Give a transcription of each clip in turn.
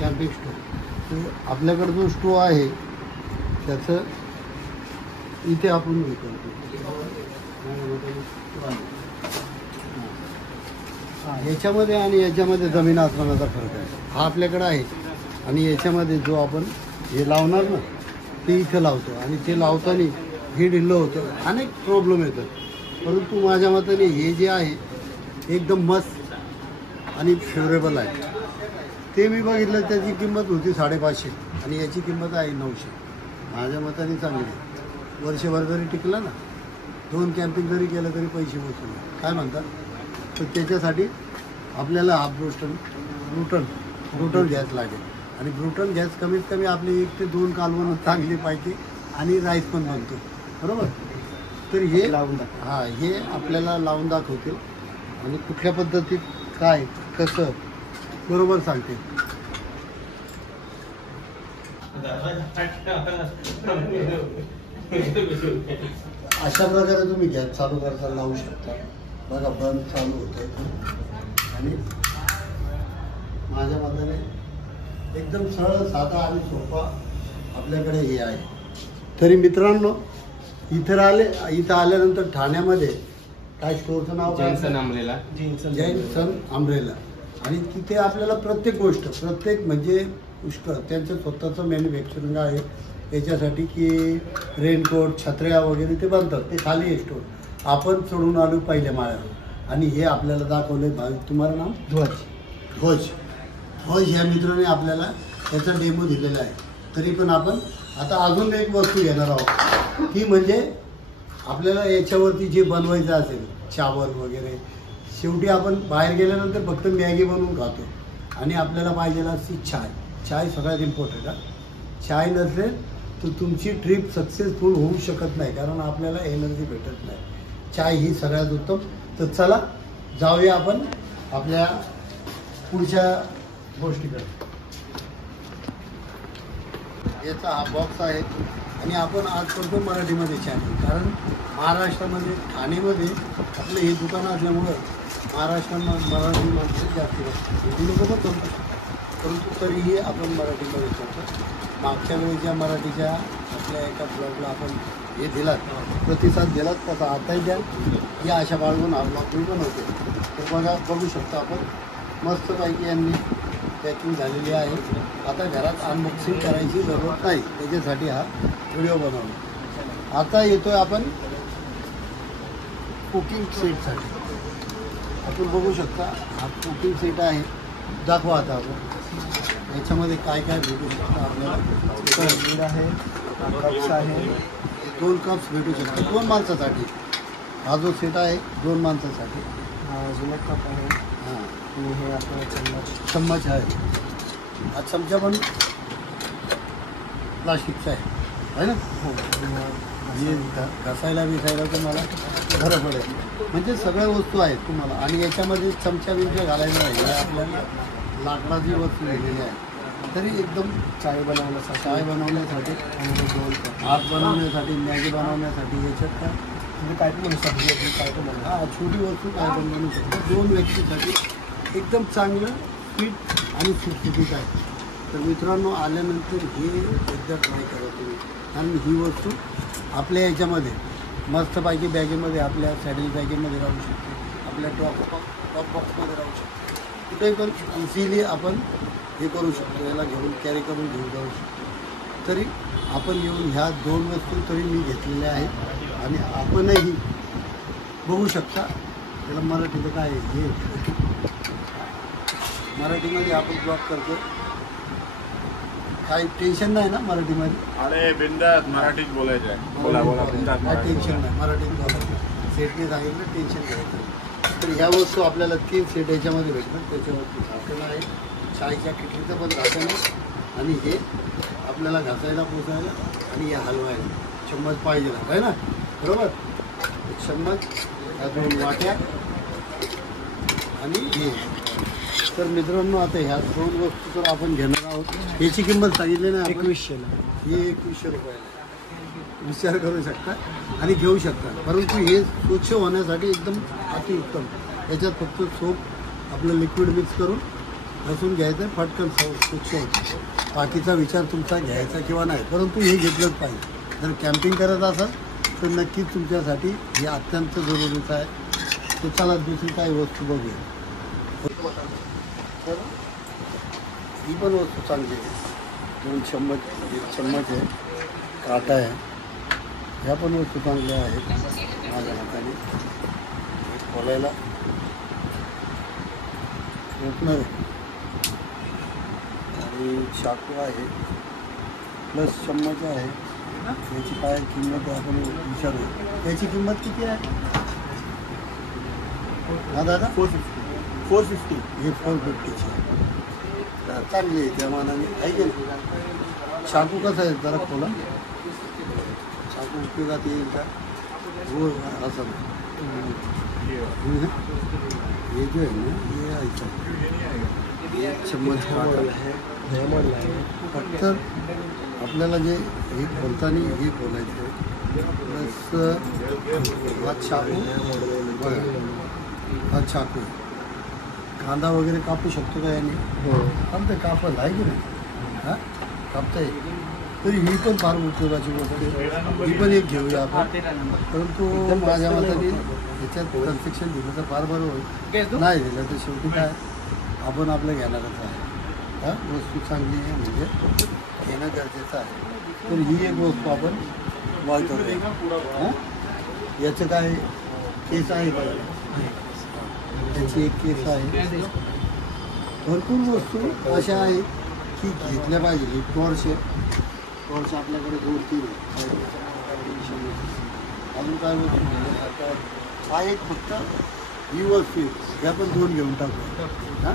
Camping stove. तर आपल्याकडे जो स्टोव आहे त्याचं इथे आपण हे करतो. याच्यामध्ये आणि याच्यामध्ये जमीन आसमानाचा फरक आहे. हा आपल्याकडे आहे आणि याच्यामध्ये जो आपण हे लावणार ना ते इथं लावतो आणि ते लावताना हे ढिल्लं होतं, अनेक प्रॉब्लेम येतात. परंतु माझ्या मताने हे जे आहे एकदम मस्त आणि फेवरेबल आहे. ते मी बघितलं त्याची किंमत होती 550 आणि याची किंमत आहे 900. माझ्या मताने चांगली. वर्षभर जरी टिकलं ना, 2 कॅम्पिंग जरी केलं तरी पैसे वसूल. काय म्हणतात? तर त्याच्यासाठी आपल्याला हा ब्रुटन गॅस लागेल आणि ब्रुटन गॅस कमीत कमी आपली 1 ते 2 कालवण चांगली पाहिजे आणि राईस पण बनतो, बरोबर. तर हे हे आपल्याला लावून दाखवतील आणि कुठल्या पद्धतीत काय कसं बरोबर सांगते. अशा प्रकारे तुम्ही गॅस चालू करता लावू शकता. बघा बंद चालू होतं आणि माझ्या मताने एकदम सरळ साधा आणि सोपा आपल्याकडे हे आहे. तरी मित्रांनो इथं आल्यानंतर ठाण्यामध्ये काय स्टोअरचं नाव जैन सन अम्ब्रेला आणि तिथे आपल्याला प्रत्येक म्हणजे पुष्कळ त्यांचं स्वतःचं मॅन्युफॅक्चरिंग आहे याच्यासाठी की रेनकोट छत्र्या वगैरे ते बनतात. ते खाली आहे स्टोर. आपण चढून आलो पहिल्या माळ्यावर आणि हे आपल्याला दाखवले. तुम्हाला नाव ध्वज ह्या मित्राने आपल्याला त्याचा डेमो दिलेला आहे. तरी पण आपण आता अजून एक वस्तू घेणार आहोत की म्हणजे आपल्याला याच्यावरती जे बनवायचं असेल चावल वगैरे. शेवटी आपण बाहेर गेल्यानंतर फक्त मॅगी बनवून खातो आणि आपल्याला पाहिजे असती चाय सगळ्यात इम्पॉर्टंट आहे. चाय नसेल तर तुमची ट्रिप सक्सेसफुल होऊ शकत नाही, कारण आपल्याला एनर्जी भेटत नाही. चाय ही सगळ्यात उत्तम. तर चला जाऊया आपण आपल्या पुढच्या गोष्टीकडे. याचा हा बॉक्स आहे आणि आपण आज करतो मराठीमध्ये चॅनल, कारण महाराष्ट्रामध्ये ठाणेमध्ये आपलं हे दुकान असल्यामुळं महाराष्ट्रात मराठी माणसं जास्त असतात. हिंदी लोक पण करतात, परंतु तरीही आपण मराठीमध्ये करतो. मागच्या वेळेच्या मराठीच्या आपल्या एका ब्लॉगला आपण हे दिलात, प्रतिसाद दिलात, तसा आताही द्या. या अशा बाळगून हा ब्लॉग मी बनवते. तर बघू शकतो आपण मस्तपैकी यांनी पॅकिंग झालेली आहे. आता घरात अनबॉक्सिंग करायची जरूरत नाही, त्याच्यासाठी हा व्हिडिओ बनवला. आता येतोय आपण कुकिंग सेटसाठी. आपण बघू शकता हा कुकिंग सेट आहे. दाखवा आता आपण याच्यामध्ये काय काय भेटू शकतं आपल्याला. मीठ आहे, कप्स आहे, 2 कप्स भेटू शकतात 2 माणसासाठी. हा जो सेट आहे 2 माणसासाठी. हा अजून एक कप आहे. हां आणि हे आपला चम्मच आहे. हा चमचा पण प्लास्टिकचा आहे ना. हे घासायला बिसायला तुम्हाला बरं पडेल. म्हणजे सगळ्या वस्तू आहेत तुम्हाला. आणि याच्यामध्ये चमचा बिमचा घालायला नाही, हे आपल्याला लाकडाची वस्तू लिहिलेली आहे. तरी एकदम चाय बनवण्यासाठी भात बनवण्यासाठी मॅगी बनवण्यासाठी याच्यात काय म्हणजे काय पण म्हणू शकतो. काय पण म्हणू. हा छोटी वस्तू काय पण बनवू शकतो. 2 व्यक्तीसाठी एकदम चांगलं फिट आणि सुटसुटीत आहे. तर मित्रांनो आल्यानंतर हे एकदा ट्राय करा तुम्ही, कारण ही वस्तू आपल्या याच्यामध्ये मस्तपैकी बॅगेमध्ये आपल्या सॅडल बॅगेमध्ये राहू शकते, आपल्या टॉप बॉक्समध्ये राहू शकते. कुठेही पण इझिली आपण हे करू शकतो. याला घेऊन कॅरी करून घेऊन जाऊ शकतो. तरी आपण येऊन ह्या 2 वस्तू तरी मी घेतलेल्या आहेत आणि आपणही बघू शकता. त्याला मराठीचं काय आहे हे मराठीमध्ये आपण ब्लॉग करतो. काही टेन्शन नाही ना मराठीमध्ये. अरे बिंदास मराठीत बोलायचं आहे. बोला काय टेन्शन नाही, मराठीत बोलायचं. सेटने सांगितलं टेन्शन घ्यायचं. तर ह्या वस्तू आपल्याला 3 सेट याच्यामध्ये भेटतात. त्याच्यावरती झाकण आहे, चायच्या किटलीचं पण झाकण आहे आणि हे आपल्याला घासायला पोचायला आणि हे हलवायला चम्मच पाहिजे आहे ना, बरोबर. चम्मच, ह्या 2 वाट्या आणि हे. तर मित्रांनो आता ह्या 2 वस्तू तर आपण घेणार आहोत. याची किंमत सांगितली नाही 2100ला. हे 2100 रुपयाला. विचार करू शकता आणि घेऊ शकता. परंतु हे स्वच्छ होण्यासाठी एकदम अतिउत्तम. याच्यात फक्त सोप आपलं लिक्विड मिक्स करून बसून घ्यायचं फटकन सुक्ष होतं. बाकीचा विचार तुमचा घ्यायचा किंवा नाही, परंतु हे घेतलंच पाहिजे. जर कॅम्पिंग करत असाल तर नक्कीच तुमच्यासाठी हे अत्यंत जरुरीचं आहे. तर चला दुसरी काही वस्तू बघूया. ही पण वस्तू चांगली आहे. 2 चम्मच, 1 चम्मच आहे, काटा आहे. ह्या पण वस्तू चांगल्या आहेत. माझ्या हाताने खोलायला ओपनर आहे आणि चाकू आहे प्लस चम्मच आहे. याची काय किंमत आहे आपण विचारू. याची किंमत किती आहे हा दादा? 450. हे 450ची आहे. तर चांगली आहे त्या मानाने. आहे की नाही? चाकू कसा आहे जरा खोला. चाकू उपयोगात येईल का? हो असं हे जो आहे ना हे ऐका 1 चम्मच फक्त आपल्याला जे हे खोलताना हे खोलायचं प्लस हा चाकू बघा. हा चाकू कांदा वगैरे कापू शकतो का याने? कापतं कापल आहे की नाही? हां कापता येईल. तरी ही पण फार उपयोगाची गोष्ट आहे. ही पण एक घेऊया आपण. परंतु माझ्या मताने याच्यात कन्स्ट्रक्शन दिलं तर फार बरं होईल. नाही दिलं तर शेवटी काय आपण आपलं घेणारच आहे. हां वस्तू चांगली आहे म्हणजे घेणं गरजेचं आहे. तर ही एक वस्तू आपण बॉय करूया. हां याचं काय केस आहे का? त्याची एक केस आहे. भरपूर वस्तू अशा आहेत की घेतल्या पाहिजे. ही टॉर्च आहे. टॉर्च आपल्याकडे 2-3 आहे. अजून काय वस्तू घेण्यासारखं हा एक फक्त ही वस्तू आहे. ह्या पण 2 घेऊन टाकू. हां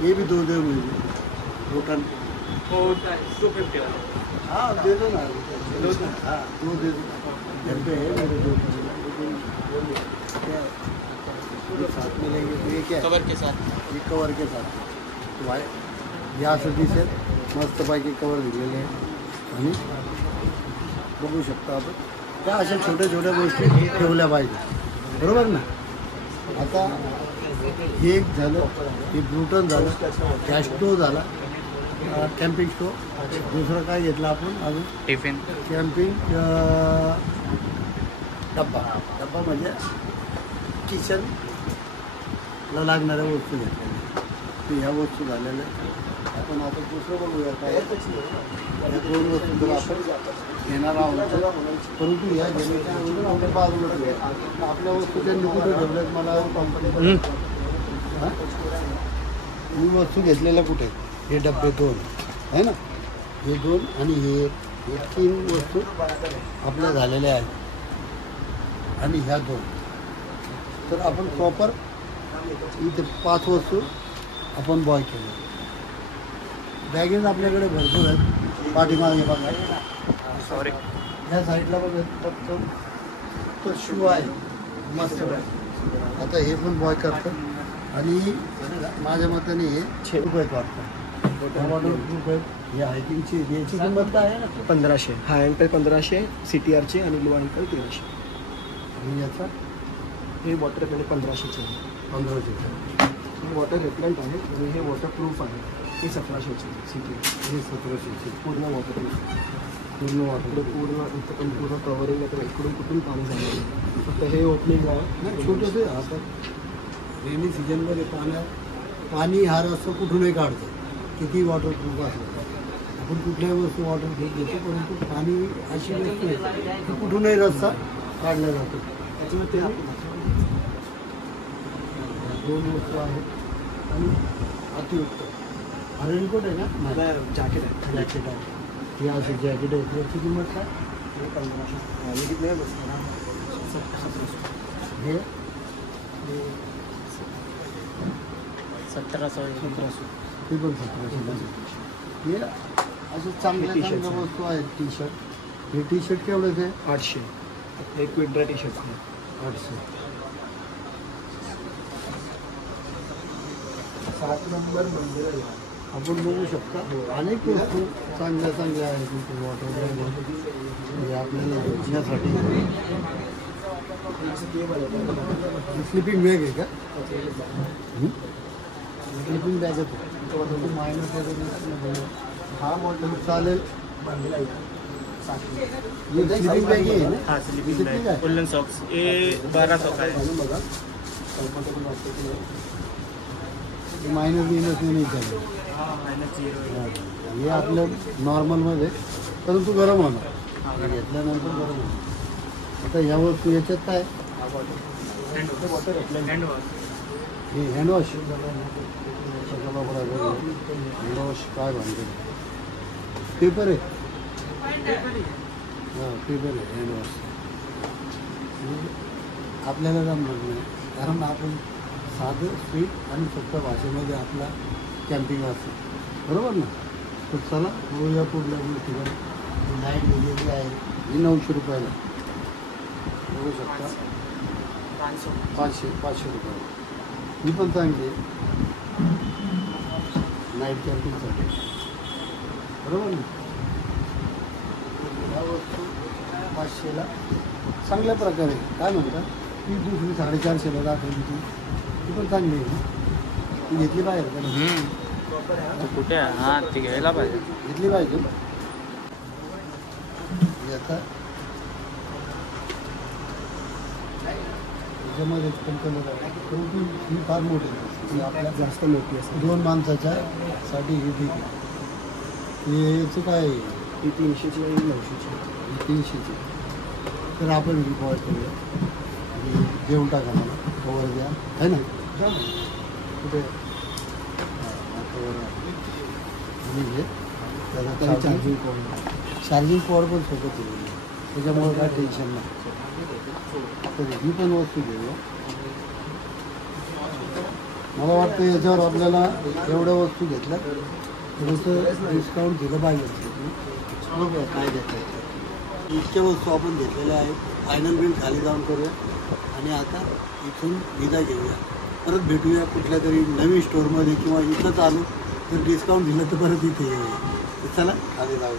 हे बी 2 देऊ म्हणजे टोटल हाँ दे दो ना. हाँ 2 दे दो. डब्बे है मेरे 2 साथ में लेंगे तो ये क्या है? कवर के साथ. ये कवर के साथ तो भाई यासाठी सर मस्तपैकी कवर दिलेले आहे आणि बघू शकता आपण त्या अशा छोट्या छोट्या गोष्टी ठेवल्या पाहिजे. बरोबर ना? आता हे एक झालं, हे ब्रुटन झालं, गॅस स्टोव झाला, कॅम्पिंग स्टोव. दुसरं काय घेतलं आपण अजून? टिफिन. कॅम्पिंग डब्बा. डब्बा म्हणजे किचनला लागणाऱ्या वस्तू घेतलेल्या. तर ह्या वस्तू झालेल्या. आपण आता दुसरं बघूया काय. या 2 वस्तू तर आपण घेणार आहोत. परंतु ह्या घेण्याच्या अगोदर आपण बाजूला ठेवूया. आपल्या वस्तू त्यांनी कुठे ठेवल्यात मला कंपनी. हां ही वस्तू घेतलेल्या कुठे? हे डबे 2 आहे ना. हे 2 आणि हे 3 वस्तू आपल्या झालेल्या आहेत आणि ह्या 2. तर आपण प्रॉपर इथे 5 वस्तू आपण बॉय केल्या. बॅगेज आपल्याकडे भरपूर आहेत. पाठीमागे बघा. सॉरी. ह्या साईडला बघा फक्त तो शू आहे मस्त बॅग. आता हे पण बॉय करतं आणि माझ्या मताने हे 6 रुपयात वाटतं. वॉटरप्रूफ आहे. हे हायकिंगची याची किंमत काय आहे ना? 1500. हाय अँकल 1500, CTRचे आणि लो अँकल 1300. आणि याचा हे वॉटर कडे 1500चे आहे. 1500. हे वॉटर रिप्लेंट आहे आणि हे वॉटरप्रूफ आहे. हे 1700चे CTR. हे 1700. पूर्ण वॉटरप्रूफ. पूर्ण वॉटर पूर्ण इथं पण पूर्ण कवरिंग आहे. तर इकडून कुठून पाणी झालं. फक्त हे ओपनिंग आहे. नाही छोटंसं. आता रेनी सीजनमध्ये पाणी हा रस्ता कुठूनही काढतो. किती वॉटरप्रूफ असलं आपण कुठल्याही वस्तू वॉटरप्रूफ घेतो. परंतु पाणी अशी वस्तू आहे की कुठूनही रस्ता काढला जातो. त्याच्यामध्ये 2 वस्तू आहेत आणि अतिउत्तम. हा रेनकोट आहे ना? माझा जॅकेट आहे. जॅकेट आहे. हे असं जॅकेट आहे. याची किंमत काय? हे 1500. आणि किती आहे बसणार? 1700. हे 1700. ते पण 1700. हे असे चांगल्या वस्तू आहेत. T shirt. हे टी शर्ट केवढंच आहे? 800. हे क्विड्रा टी शर्ट आहे. 800. 7 नंबर मंदिर आपण बघू शकता अनेक वस्तू चांगल्या चांगल्या आहेत. इथे वॉटर हे आपल्याला झोपण्यासाठी स्लिपिंग बॅग आहे का? स्लिपिंग बॅगच आहे मायनस वगैरे हा मॉडेल चालेल. स्लिपिंग बॅग आहे ना. हाँ स्लीपिंग बैग वुलन सॉक्स ये 1200 का है. घालून बघा कम्फर्टेबल वाटतं की मायनस बिनस नाही चालेल. -0 हे आपलं नॉर्मलमध्ये परंतु गरम होणार घेतल्यानंतर गरम होणार. आता ह्या वस्तू याच्यात काय हैंड वॉश हे हँडवॉश हँडवॉश काय म्हणते पेपर आहे. हां पेपर आहे हँडवॉश. आपल्याला जमणार नाही कारण आपण साधं स्वीट आणि सोप्या भाषेमध्ये आपला कॅम्पिंग असतो बरोबर ना. तर चला बघूया पुढल्या गोष्टीवर. ही लाईट दिलेली आहे ही 900 रुपयाला बघू शकता. 500 रुपयाला ही पण चांगली आहे नाईट कॅम्पिंगसाठी बरोबर ना. ह्या वस्तू 500ला चांगल्या प्रकारे काय म्हणतात ती दुसरी 450ला दाखवली ती पण चांगली आहे. ती घेतली बाहेर का कुठे हां ते घ्यायला पाहिजे. घेतली पाहिजे. आता त्याच्यामध्ये पण कलर आहे परंतु ही फार मोठी आहे. ही आपल्या जास्त मोठी असते. 2 माणसाच्या साठी ही ठीक आहे. हे याचं काय आहे? ती 300ची आणि 900ची. ही 300ची. तर आपण ही कवर करूया आणि देऊन टाका मला कवर द्या है ना. कुठे कवर आणि हे त्याला चार्जिंग पॉवर पण सोबत दिलेली आहे त्याच्यामुळे काय टेन्शन नाही. तर ही पण वस्तू घेऊया. मला वाटतं याच्यावर आपल्याला एवढ्या वस्तू घेतल्या थोडंसं डिस्काउंट दिलं पाहिजे. बघूया काय देतात. इतक्या वस्तू आपण घेतलेल्या आहेत. फायनल बिल खाली जाऊन करूया आणि आता इथून विदा घेऊया. परत भेटूया कुठल्या तरी नवीन स्टोअरमध्ये किंवा इथंच आलो तर डिस्काउंट दिलं तर परत इथे येऊया. तर चला खाली जाऊ.